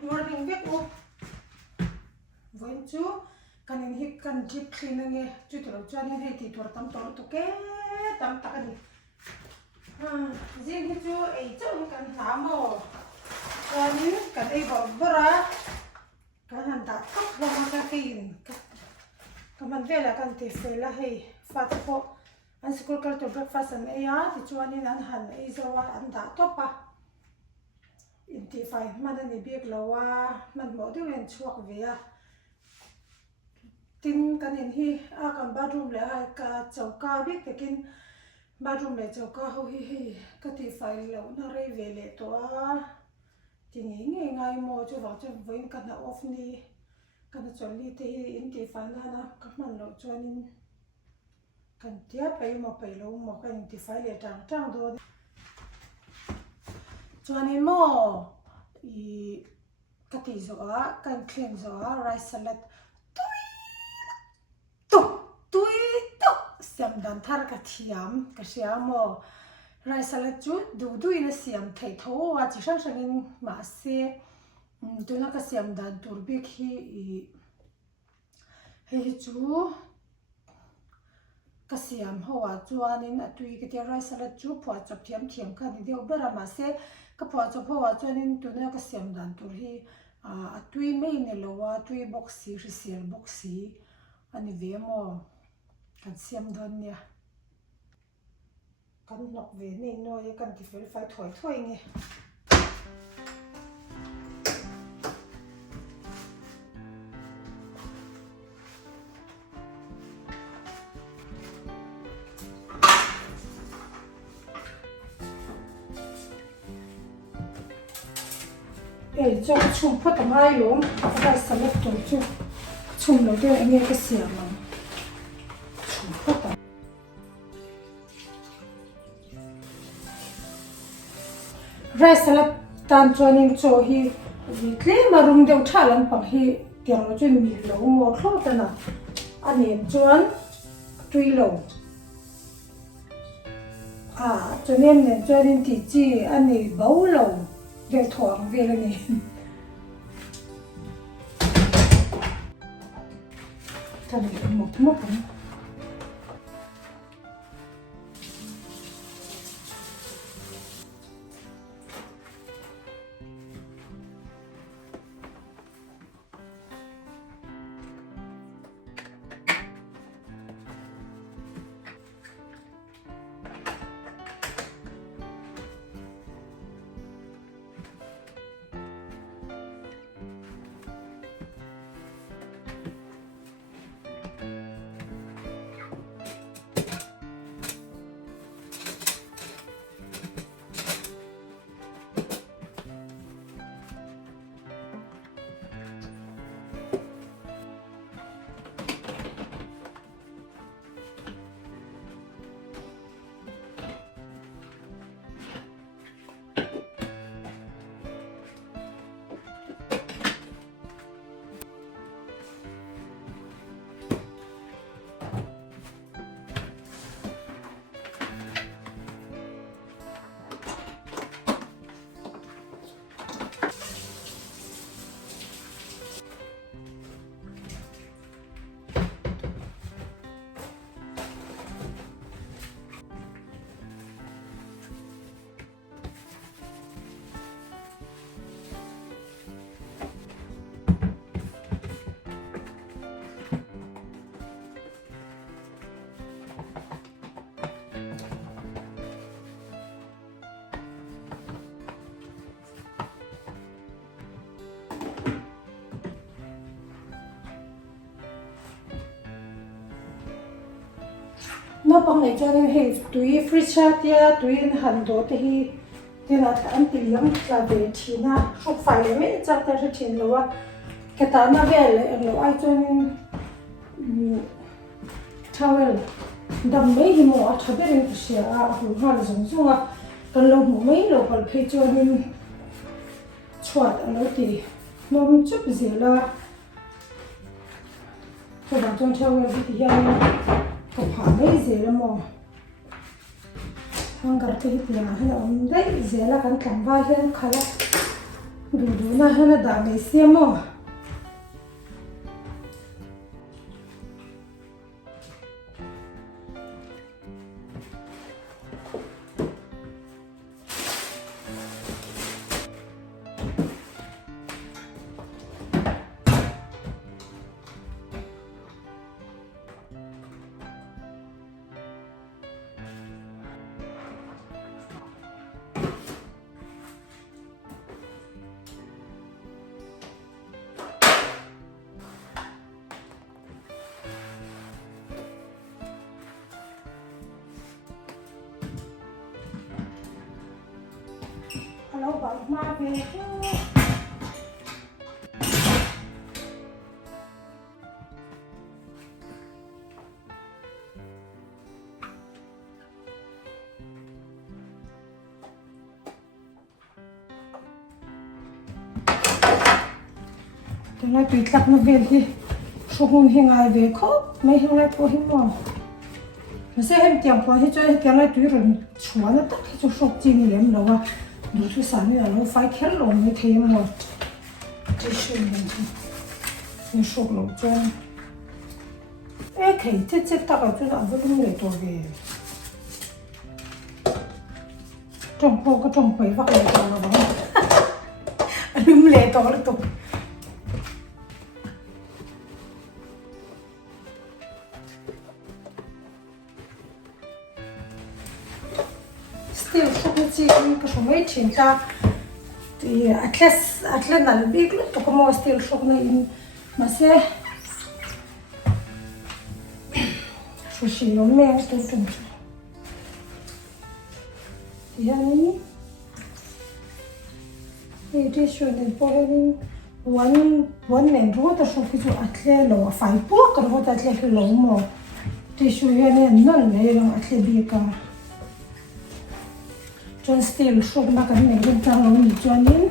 good morning vek u voin chu kanin hi kan deep clean nge chu to chuanin hei ti thor tam tor to ke tam tak ani zin hi chu ei chang kan hla mo chuanin kan ei bora kan han ta khop lama ka kin kaman vela kan ti fela hei fat pho an school kal to breakfast an eya ti chuanin an han ei zawa an da topa inti fai man ani bik lawa man mo de wen chuak vea tin kan in hi a kan bathroom le hai ka chauka bik takin bathroom le chauka ho hi ka ti fai lo na rei ve le to a ti nge ngai mo chu wa chu voin kan na off ni kan chon li te hi inti fai na ka man lo chuanin kan tia pai mo kan inti fai le tang do chuanin mo i kati zo a kan clean zo a rice salad tui siam dan thar ka thiam ka sia mo rice salad chu du ina siam thei tho a chi sang in ma se tuna ka siam dan tur bik hi i hei chu ka siam ho a chuanin a tui ka tia rice salad chu phwa chop thiam ka ni deu bera ma se ka phwa chop ho a chuanin tuna ka siam dan tur hi a tui mai ne lowa tui boxi risial boxi ani ve mo kan siam don nia kan nok ve nei no ye kan ti fel fai thoi nge ei chong chum phat mai lom ka salad to chu chum lo de nge ka siam ma chum phat rice salad tan chuanin cho hi tle marum deuh thalan pang hi tiang lo chu mi lo ngo thlo ta na anem chuan tui lo chuanin nen chuanin ti chi ani bau lo ve thuang ve le ni tan mok no pang nei chuanin hei tui fridge tia tuin han do te hi tina an tiliam la ve thina shop fai le me chak ta thin lowa keta na vel lo ai chuanin towel dam mai hi mo a thaberin ku sia a hu hal zung kan lo mu mai lo pal phei chuanin chhuat a lo ti nom chup zela ko ba chong towel ti hian ko pha mai zela mo hangar te hi tia hela om dai zela kan tlam vai hian khala ดูนะฮะนะด่าไม่เสียมั้งเราบอกมาเพื่อแต่เราปิดหลักมาเวทีช่วงนี้ไงเวคไม่เห็นอะไรพอเห็นมั้งไม่ใช่เห็นเตียงพอที่จะเตียงอะไรตัวอื่นชวนนะแต่ที่จะชอบจริงเลยมั้งเราว่าดูที่สามีเราไฟแค่ลงไม่เทียมหมดที่ชื่อมันนี่ชอบเราจนเอ๊ะใครที่ตากจุดอะไรก็ไม่ตัวเวจงพอก็จงไปวักเลยตัวเราบ้างลืมเลยตัวเราตัวstill шукнути пошумей чинта и атлет на любигло только мо still шукна им масе шушило ме тутун yani это шуне поени one nen rota шукизу атлело фай пок рota атлело мо ты шу yani non не атлебикаจนสตีลชุกนักกันเนี่ยเป็นจังเรามีจวนนี้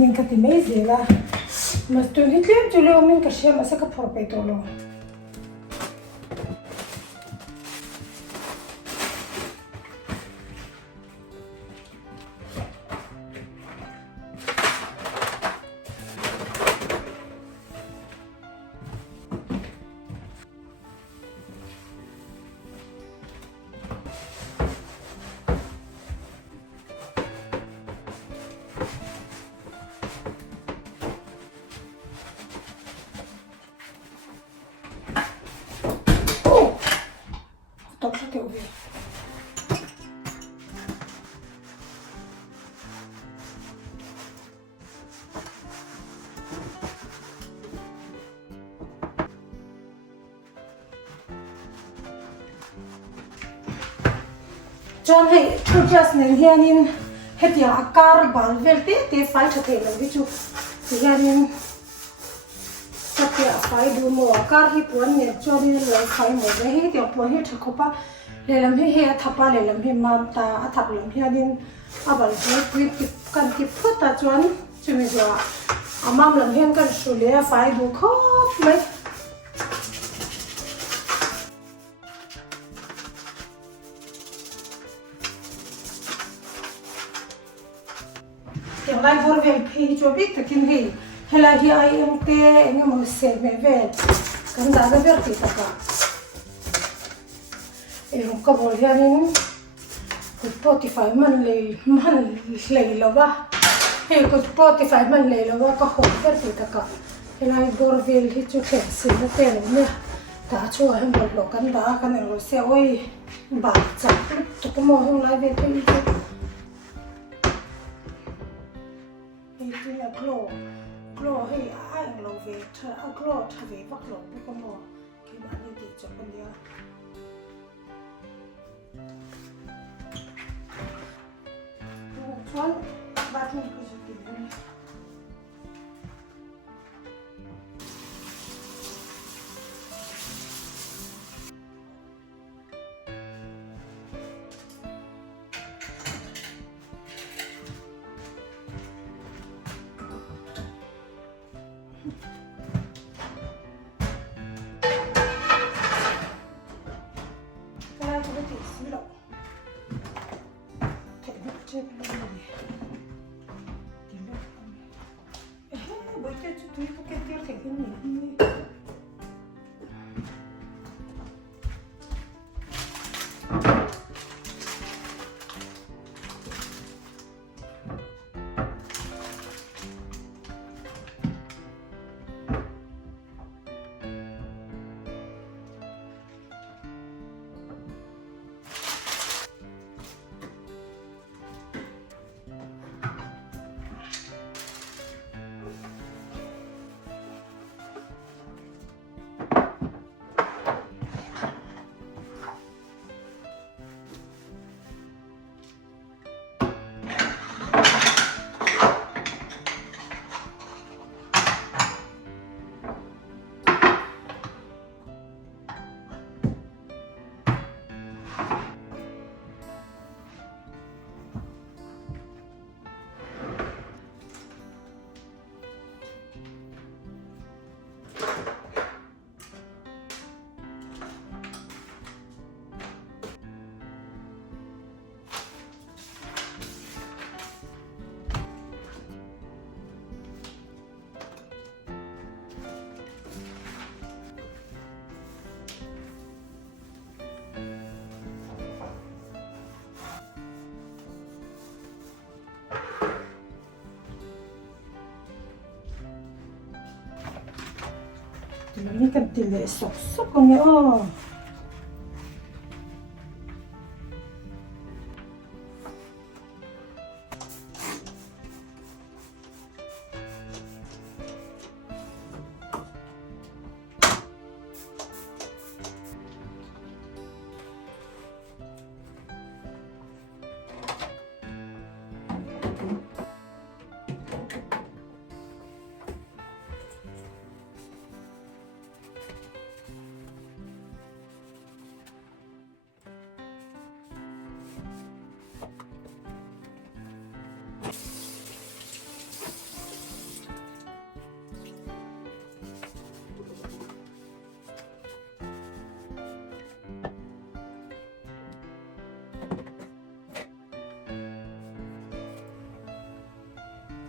นี่ก็ที่ไม่เสียละมาตัวนี้เลี้ยงจุดเรามีก็เชื่อมาสักพอไปตัวเรา Dobrze to uwie. John hei tujas nen hianin heti akar bal velte te fai thate lo bichu hianin sakya fai du mo akar hi puan ne chori lo fai mo ve hi te po hi thakopa lelam hi he thapa lelam hi mam ta athap lam hianin abal hi pui ki kan ki phuta chuan chumi wa amam lam hian kan shule fai du khop mai yang lai bor vel phi cho bik takin hi hela hi ai em te engam se me vel kan da ga ber ti taka e ro ka bol hianin ku Spotify man lei lova he ku Spotify man lei lova ka ho ber ti taka hela hi bor vel hi chu khe se na te ne ta chu hem bol lo kan da kan ro se oi ba cha tu ko mo hong lai vel phiที่กลัวให้อ้ายเราเวทกลัวทวีวักหลงไปก็มอคิดว่านี่ติดจบกันเดียวช้อนบาทุ่งก็จะกินได้เจ็บเลย tir thei hin niนี่กันติเลยสกๆเนี่ย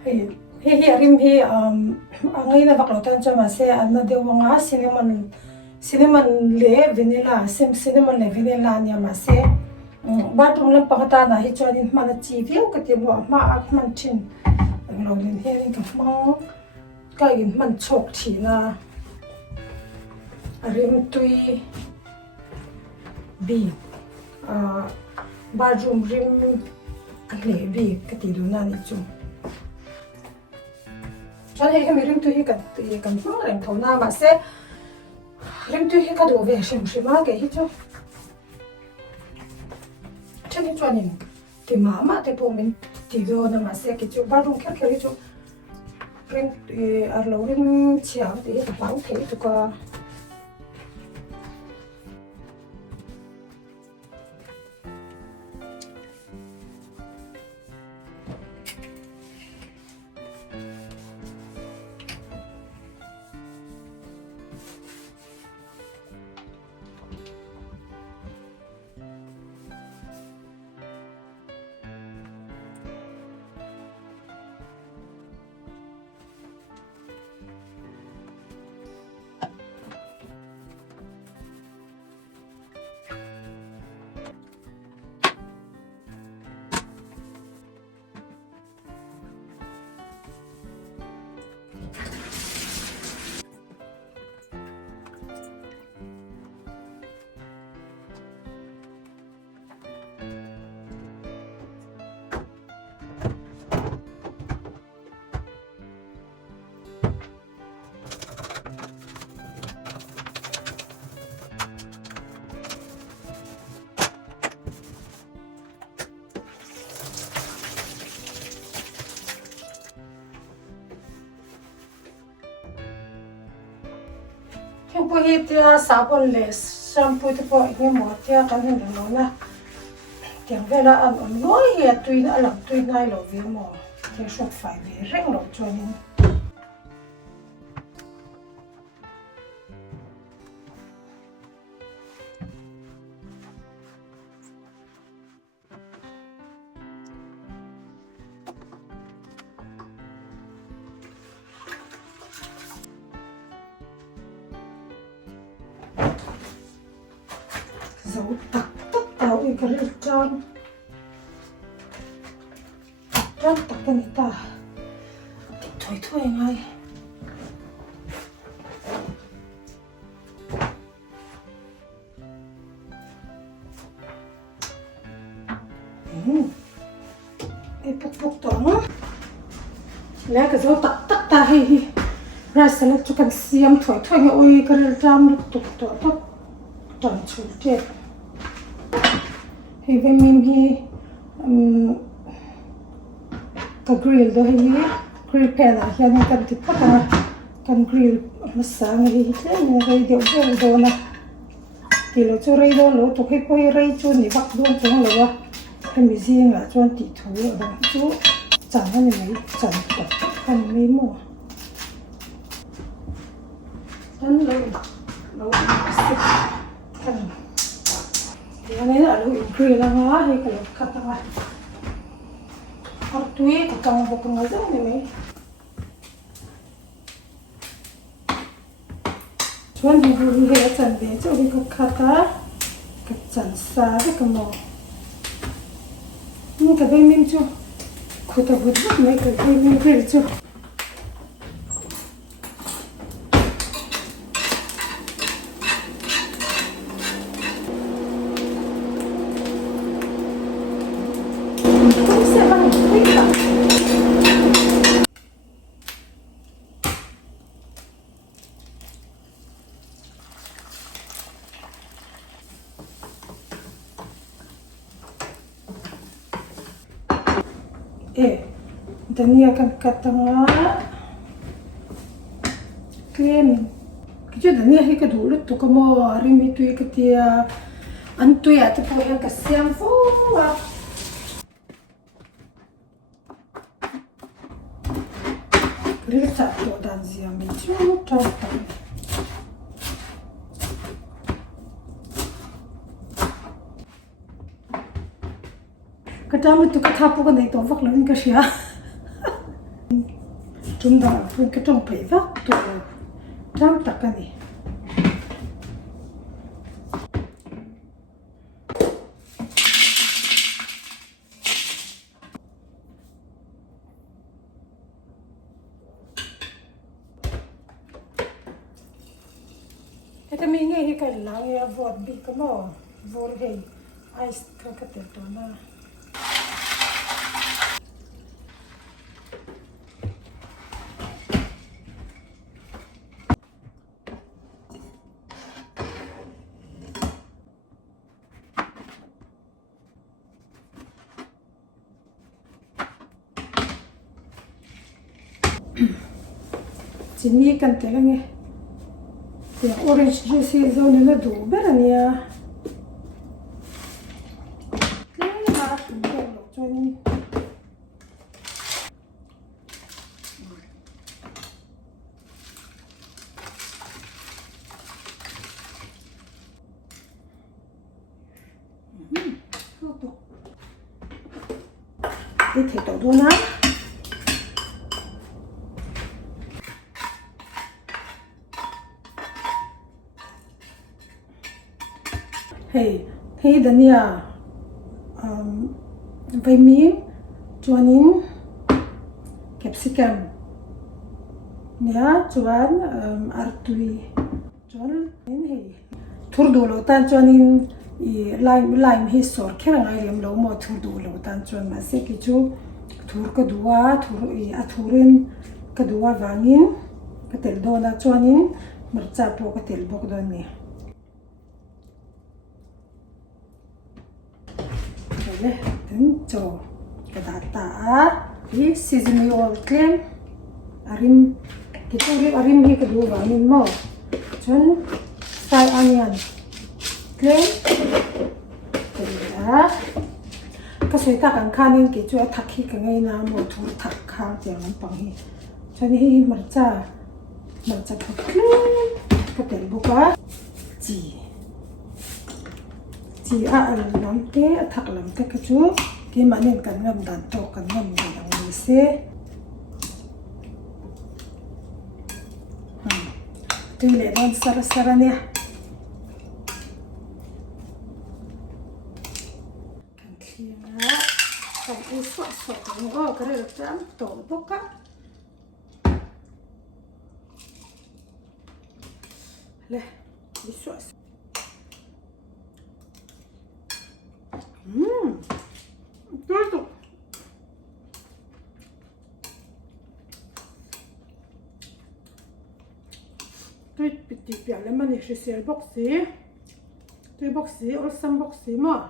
hi rim hi angai na baklo tan chama se anna dewanga cinnamon le vanilla cinnamon le vanilla nya ma se bathroom lam pakata na hi chonin mana chi view ka ti bo ma ak man chin lo len he ring ka ma ka in man chok thi na rim tui bi bathroom rim le bi ka ti du na ni chu cho nên cái rim tui hi kan phang reng thona ma se rim tui hi ka do ve shim ma ke hi chu chen hi cho nên ti ma te po min ti do na ma se ke chu ba rung kher hi chu rim ar lo rim chiang ti ka pang the tu ka Yung po hitia sabon le shampoo te po ini mo tia kan hin lo na tiang vela an loi hi tui na alam tui nai lo vi mo te shop fai ve reng lo chonin dấu tắc tao cái grill tròn tắc cái này ta thôi ngay bốc đó lấy cái dấu tắc ta hay ra sẽ là cho cần siam thôi ngay ôi cái ram lúc tục đó tròn chuột chết hay về mình hi cái grill đó hay grill pan à hiện nay cần thì phát à cần grill mà sáng thì thế nhưng cái điều đó là thì lo cho ray đó lo tụi cái coi ray cho ni vắt luôn cho nó là cái gì riêng à cho tỉ thú ở đó chú chẳng hay mấy chẳng tập hay mấy mùa anh lâu cần thì anh ấy là lâu grill là ngó hay cái cắt ra hoặc túi cái trong bộ cái đó này mấy chuan đi vui hay chẳng để cho đi cắt cái chẳng xa cái mỏ nhưng cái bên mình chưa khuyết tập vượt mấy cái bên mình grill chưa Dania kan katanga klem kijo dania hi ka dulu to kamo rimi tu ikatia antu ya te po ya ka siam fo grill sa to dan zia mi chu to kadam tu ka thapu ka nei to vak lo in ka sia chúng ta phải cái trong phải vắt tụ trong tất cả này cái mình nghe cái láng ya vọt bị cái mỏ vọt hay ice cái tiền đó mà Sini kan tega nge, ya orange juice zone na do berania. Kaya harap ito lo choni. Toto. Ito todo na. Hey Dania với mi chuanin capsicum nhá chuan artui chuan hey thur do lo tan chuanin lime hi sor khera ngai lem lo mo thur do lo tan chuan ma se ki chu thur ka duwa thurin ka duwa wangin ka tel do na chuanin marcha po ka tel bok do ni then cho cái data đi seasoning oil claim arim kita arim hi cái đồ vào mình mo chun fried onion claim đó cái sợi ta càng khan nên cái chỗ thắc hi cái ngay na mo thu thắc khang tiếng lắm bằng hi cho nên hi marcha thật claim cái tiền bốc á chỉ làm cái thật làm cái chú cái mà nên cần ngâm đàn to cần ngâm để làm gì xe tuy lệ non sara sara nè oh kare jam to boka le biswas tudo tôi bị biểu lên mà nè sẽ boxy tôi boxy ở sam boxy mà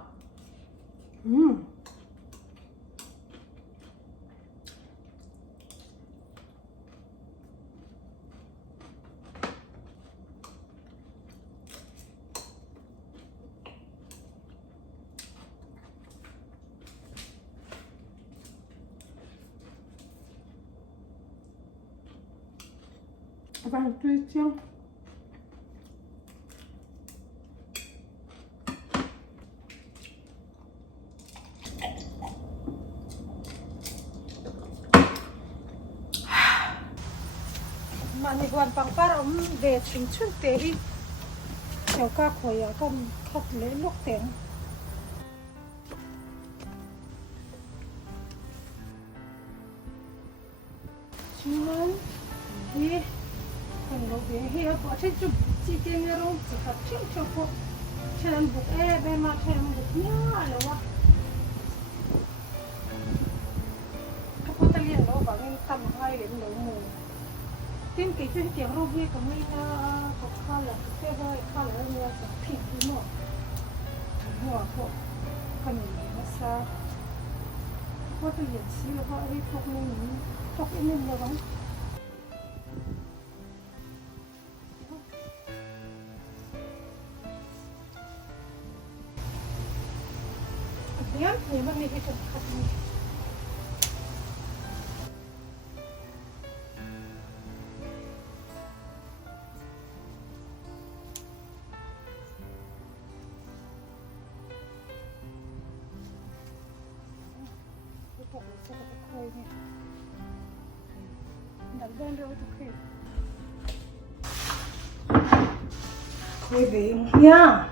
vàng tươi chăng mà này quan bằng par về chung chung tế đi theo các khối ở con khắp lấy lúc tiếng chúng đi còn nó về hi ở bỏ trên chụp chỉ tiền rồi chỉ tập chụp chụp bộ trên bộ bên mà trên bộ nhá là quá các con ta liền nó bảo nên tầm hai đến nửa mùa tin cái chuyện tiếng rồi về của mình có khá là cái hơi khá là nhiều cái thịt gì nữa hoa của cái này nó sao có thể hiện xí là họ đi phục mình phục mình là vẫn Thì mà mình cái chụp khắp này cái cục này sẽ được khơi nha đặt bên rồi được khơi về nha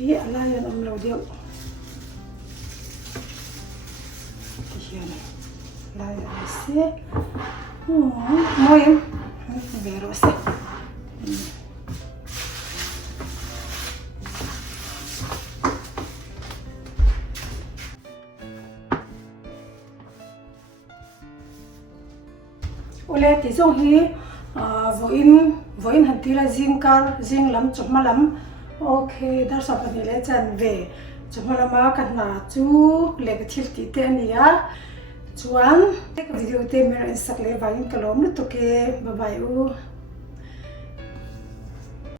Iya lah yang om lo dia. Iya lah yang sih. Mau yang beres. Oleh tisong hi voin hantila zingkar zinglam chukmalam. Okay, that's all for the legend way. Chumala kan na chu legatil ti te nia. Chuan video te mera insakle vain kalom lu to ke bye bye u.